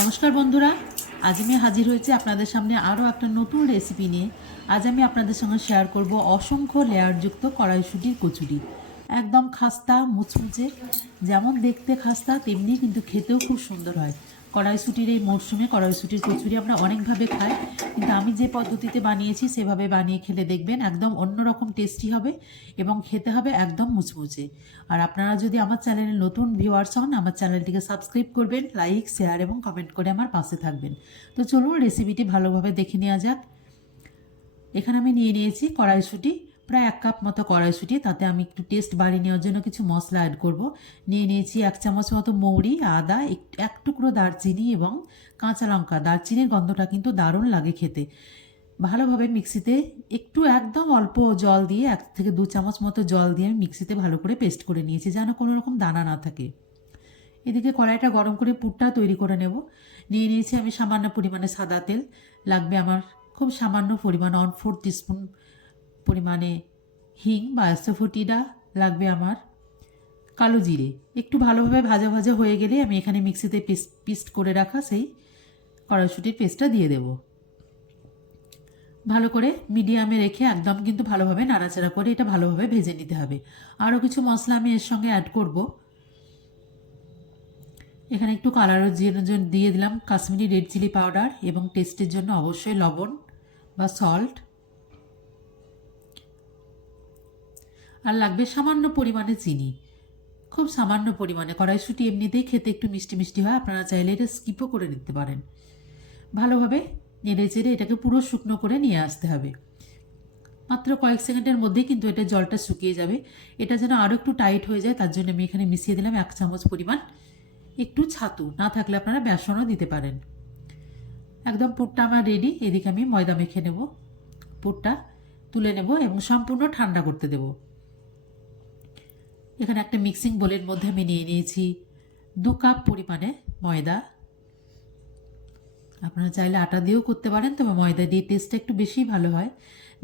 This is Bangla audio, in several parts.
নমস্কার বন্ধুরা, আজ আমি হাজির হয়েছি আপনাদের সামনে আরও একটা নতুন রেসিপি নিয়ে। আজ আমি আপনাদের সঙ্গে শেয়ার করব অসংখ্য লেয়ারযুক্ত কড়াইশুটির কচুরি। একদম খাস্তা, মুচমুচে। যেমন দেখতে খাস্তা, তেমনি কিন্তু খেতেও খুব সুন্দর হয়। কড়াইশুটির এই মরশুমে কড়াইশুটির কচুরি আমরা অনেকভাবে খাই। কিন্তু আমি যে পদ্ধতিতে বানিয়েছি, সেভাবে বানিয়ে খেলে দেখবেন একদম অন্যরকম টেস্টি হবে এবং খেতে হবে একদম মুচমুচে। আর আপনারা যদি আমার চ্যানেলে নতুন ভিউয়ার্স হন, আমার চ্যানেলটিকে সাবস্ক্রাইব করবেন লাইক শেয়ার এবং কমেন্ট করে আমার পাশে থাকবেন। তো চলুন রেসিপিটি ভালোভাবে দেখে নেওয়া যাক। এখানে আমি নিয়ে নিয়েছি কড়াইশুঁটি। প্রায় এক কাপ মতো কড়াইশুঁটি, তাতে আমি একটু টেস্ট বাড়িয়ে নেওয়ার জন্য কিছু মশলা অ্যাড করব। নিয়ে নিয়েছি এক চামচ মতো মৌরি, আদা, এক- টুকরো দারচিনি এবং কাঁচা লঙ্কা। দারচিনির গন্ধটা কিন্তু দারুণ লাগে খেতে। ভালোভাবে মিক্সিতে একটু একদম অল্প জল দিয়ে, এক থেকে দু চামচ মতো জল দিয়ে আমি মিক্সিতে ভালো করে পেস্ট করে নিয়েছি, যেন কোনো রকম দানা না থাকে। এদিকে কড়াইটা গরম করে পুরটা তৈরি করে নেব। নিয়ে নিয়েছি আমি সামান্য পরিমাণে সাদা তেল। লাগবে আমার খুব সামান্য পরিমাণ ওয়ান ফোর টিস্পুন পরিমাণে হিং বা অ্যাসোফোটিডা লাগবে আমার কালো জিরে। একটু ভালোভাবে ভাজা ভাজা হয়ে গেলে আমি এখানে মিক্সিতে পেস্ট, পিস্ট করে রাখা সেই কড়াইশুটির পেস্টটা দিয়ে দেব। ভালো করে মিডিয়ামে রেখে একদম কিন্তু ভালোভাবে নাড়াচাড়া করে এটা ভালোভাবে ভেজে নিতে হবে। আরও কিছু মশলা আমি এর সঙ্গে অ্যাড করব। এখানে একটু কালারও দিয়ে দিলাম কাশ্মীরি রেড চিলি পাউডার এবং টেস্টের জন্য অবশ্যই লবণ বা সল্ট আর লাগবে সামান্য পরিমাণে চিনি। খুব সামান্য পরিমাণে। কড়াইশুঁটি এমনিতেই খেতে একটু মিষ্টি মিষ্টি হয়, আপনারা চাইলে এটা স্কিপও করে নিতে পারেন। ভালোভাবে নেড়ে চেড়ে এটাকে পুরো শুকনো করে নিয়ে আসতে হবে। মাত্র কয়েক সেকেন্ডের মধ্যেই কিন্তু এটা জলটা শুকিয়ে যাবে। এটা যেন আরও একটু টাইট হয়ে যায়, তার জন্য আমি এখানে মিশিয়ে দিলাম এক চামচ পরিমাণ একটু ছাতু। না থাকলে আপনারা বেসনও দিতে পারেন। একদম পুরটা আমার রেডি এদিকে আমি ময়দা মেখে নেব। পুরটা তুলে নেব এবং সম্পূর্ণ ঠান্ডা করতে দেব। এখানে একটা মিক্সিং বোলের মধ্যে আমি নিয়ে নিয়েছি। দু কাপ পরিমাণে ময়দা। আপনারা চাইলে আটা দিয়েও করতে পারেন, তবে ময়দা দিয়ে টেস্টটা একটু বেশি ভালো হয়।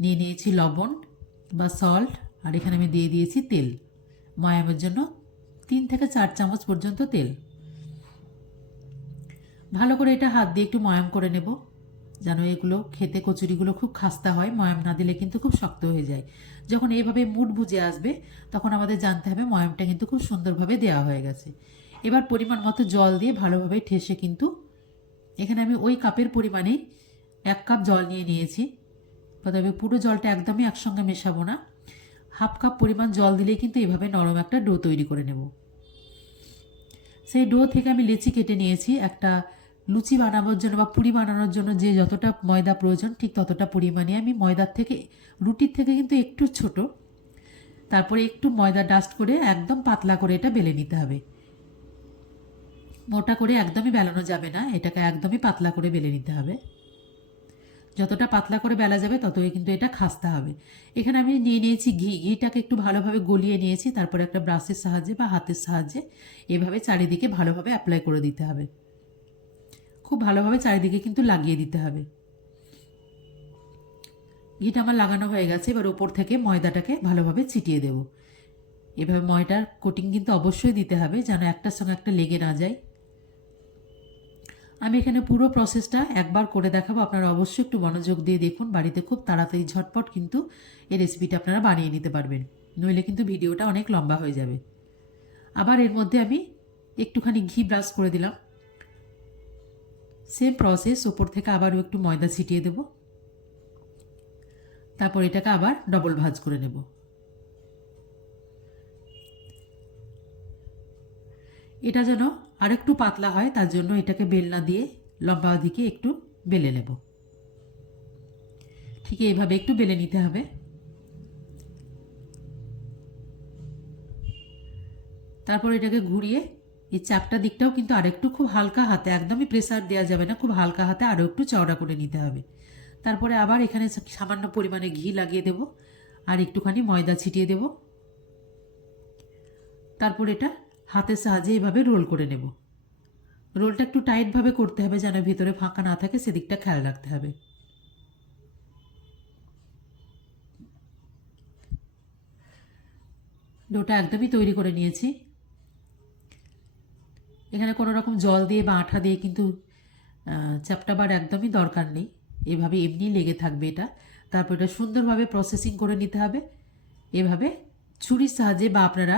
নিয়ে নিয়েছি লবণ বা সল্ট আর এখানে আমি দিয়ে দিয়েছি তেল। ময়ামের জন্য তিন থেকে চার চামচ পর্যন্ত তেল। ভালো করে এটা হাত দিয়ে একটু ময়াম করে নেব। যেন এগুলো খেতে কচুরিগুলো খুব খাস্তা হয়, ময়াম না দিলে কিন্তু খুব শক্ত হয়ে যায়। যখন এইভাবে মুড বুঝে আসবে, তখন আমাদের জানতে হবে ময়ামটা কিন্তু খুব সুন্দরভাবে দেওয়া হয়ে গেছে। এবার পরিমাণ মতো জল দিয়ে ভালোভাবে ঠেসে কিন্তু এখানে আমি ওই কাপের পরিমাণেই এক কাপ জল নিয়ে নিয়েছি। তবে পুরো জলটা একদমই একসঙ্গে মেশাবো না। হাফ কাপ পরিমাণ জল দিলেই কিন্তু এভাবে নরম একটা ডো তৈরি করে নেব। সেই ডো থেকে আমি লেচি কেটে নিয়েছি, একটা লুচি বানানোর জন্য বা পুরি বানানোর জন্য যে যতটা ময়দা প্রয়োজন, ঠিক ততটা পরিমাণে আমি ময়দার থেকে, রুটির থেকে কিন্তু একটু ছোট। তারপরে একটু ময়দা ডাস্ট করে একদম পাতলা করে এটা বেলে নিতে হবে। মোটা করে একদমই বেলানো যাবে না, এটাকে একদমই পাতলা করে বেলে নিতে হবে। যতটা পাতলা করে বেলা যাবে ততই কিন্তু এটা খাস্তা হবে। এখানে আমি নিয়ে নিয়েছি ঘি, ঘিটাকে একটু ভালোভাবে গলিয়ে নিয়েছি, তারপর একটা ব্রাশের সাহায্যে বা হাতের সাহায্যে এভাবে চারিদিকে ভালোভাবে অ্যাপ্লাই করে দিতে হবে। খুব ভালোভাবে চারিদিকে কিন্তু লাগিয়ে দিতে হবে। ঘিটা আমার লাগানো হয়ে গেছে, এবার ওপর থেকে ময়দাটাকে ভালোভাবে ছিটিয়ে দেব। এভাবে ময়দার কোটিং কিন্তু অবশ্যই দিতে হবে, যেন একটার সঙ্গে একটা লেগে না যায়। আমি এখানে পুরো প্রসেসটা একবার করে দেখাবো, আপনারা অবশ্যই একটু মনোযোগ দিয়ে দেখুন, বাড়িতে খুব তাড়াতাড়ি ঝটপট কিন্তু এই রেসিপিটা আপনারা বানিয়ে নিতে পারবেন, নইলে কিন্তু ভিডিওটা অনেক লম্বা হয়ে যাবে। আবার এর মধ্যে আমি একটুখানি ঘি ব্রাশ করে দিলাম। সেম প্রসেস ওপর থেকে আবারও একটু ময়দা ছিটিয়ে দেব। তারপর এটাকে আবার ডবল ভাজ করে নেব। এটা যেন আরেকটু পাতলা হয়, তার জন্য এটাকে বেলনা দিয়ে লম্বা দিকে একটু বেলে নেব। ঠিক এইভাবে একটু বেলে নিতে হবে। তারপর এটাকে ঘুরিয়ে এই চাপটা দিকটাও কিন্তু আরেকটু খুব হালকা হাতে, একদমই প্রেসার দেওয়া যাবে না, খুব হালকা হাতে আরও একটু চওড়া করে নিতে হবে। তারপরে আবার এখানে সামান্য পরিমাণে ঘি লাগিয়ে দেব, আর একটুখানি ময়দা ছিটিয়ে দেব। তারপর এটা হাতের সাহায্যে এভাবে রোল করে নেব। রোলটা একটু টাইটভাবে করতে হবে যেন ভিতরে ফাঁকা না থাকে, সেদিকটা খেয়াল রাখতে হবে। ডোটা একদমই তৈরি করে নিয়েছি। এখানে কোনো রকম জল দিয়ে বা আঠা দিয়ে কিন্তু চ্যাপটাবার একদমই দরকার নেই। এভাবে এমনি লেগে থাকবে এটা। তারপর এটা সুন্দরভাবে প্রসেসিং করে নিতে হবে। এভাবে ছুরির সাহায্যে বা আপনারা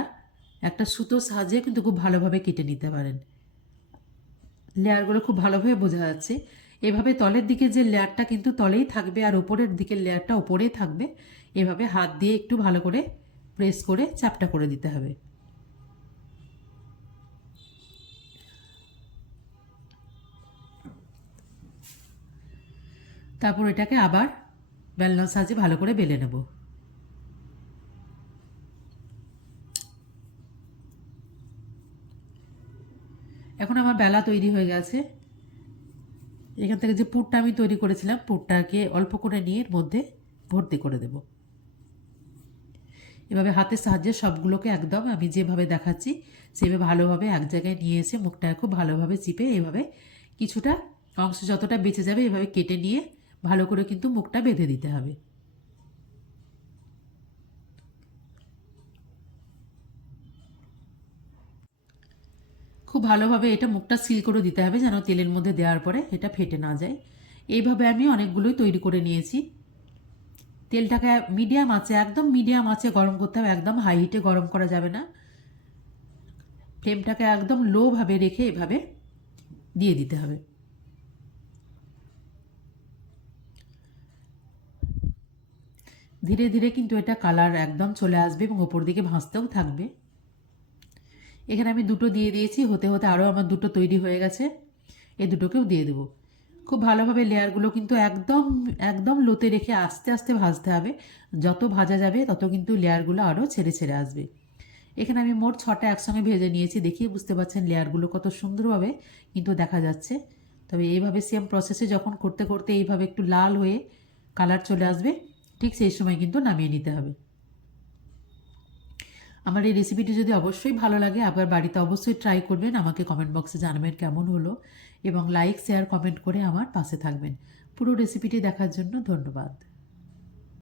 একটা সুতোর সাহায্যে কিন্তু খুব ভালোভাবে কেটে নিতে পারেন। লেয়ারগুলো খুব ভালোভাবে বোঝা যাচ্ছে। এভাবে তলের দিকে যে লেয়ারটা কিন্তু তলেই থাকবে আর ওপরের দিকের লেয়ারটা ওপরেই থাকবে। এভাবে হাত দিয়ে একটু ভালো করে প্রেস করে চ্যাপটা করে দিতে হবে। তারপর এটাকে আবার বেলনার সাহায্যে ভালো করে বেলে নেব। এখন আমার বেলা তৈরি হয়ে গেছে। এখান থেকে যে পুরটা আমি তৈরি করেছিলাম, পুরটাকে অল্প করে নিয়ে এর মধ্যে ভর্তি করে দেব। এভাবে হাতের সাহায্যে সবগুলোকে একদম আমি যেভাবে দেখাচ্ছি, সেভাবে ভালোভাবে এক জায়গায় নিয়ে এসে মুখটা খুব ভালোভাবে চিপে এভাবে কিছুটা অংশ যতটা বেঁচে যাবে এভাবে কেটে নিয়ে ভালো করে কিন্তু মুখটা বেঁধে দিতে হবে। খুব ভালোভাবে এটা মুখটা সিল করে দিতে হবে যেন তেলের মধ্যে দেওয়ার পরে এটা ফেটে না যায়। এইভাবে আমি অনেকগুলোই তৈরি করে নিয়েছি। তেলটাকে মিডিয়াম আছে একদম মিডিয়াম আছে গরম করতে হবে, একদম হাই হিটে গরম করা যাবে না। ফ্লেমটাকে একদম লোভাবে রেখে এভাবে দিয়ে দিতে হবে। ধীরে ধীরে কিন্তু এটা কালার একদম চলে আসবে এবং ওপর দিকে ভাসতেও থাকবে। এখানে আমি দুটো দিয়ে দিয়েছি, হতে হতে আরও আমার দুটো তৈরি হয়ে গেছে। এই দুটোকেও দিয়ে দেবো। খুব ভালোভাবে লেয়ারগুলো কিন্তু একদম একদম লোতে রেখে আস্তে আস্তে ভাজতে হবে। যত ভাজা যাবে, তত কিন্তু লেয়ারগুলো আরও ছেড়ে ছেড়ে আসবে। এখানে আমি মোট ছটা একসঙ্গে ভেজে নিয়েছি। দেখিয়ে বুঝতে পারছেন লেয়ারগুলো কত সুন্দরভাবে কিন্তু দেখা যাচ্ছে। তবে এইভাবে সেম প্রসেসে যখন করতে করতে এইভাবে একটু লাল হয়ে কালার চলে আসবে। ঠিক সেই সময় কিন্তু নামিয়ে নিতে হবে। আমার এই রেসিপিটি যদি অবশ্যই ভালো লাগে, আবার বাড়িতে অবশ্যই ট্রাই করবেন, আমাকে কমেন্ট বক্সে জানাবেন কেমন হলো এবং লাইক শেয়ার কমেন্ট করে আমার পাশে থাকবেন। পুরো রেসিপিটি দেখার জন্য ধন্যবাদ।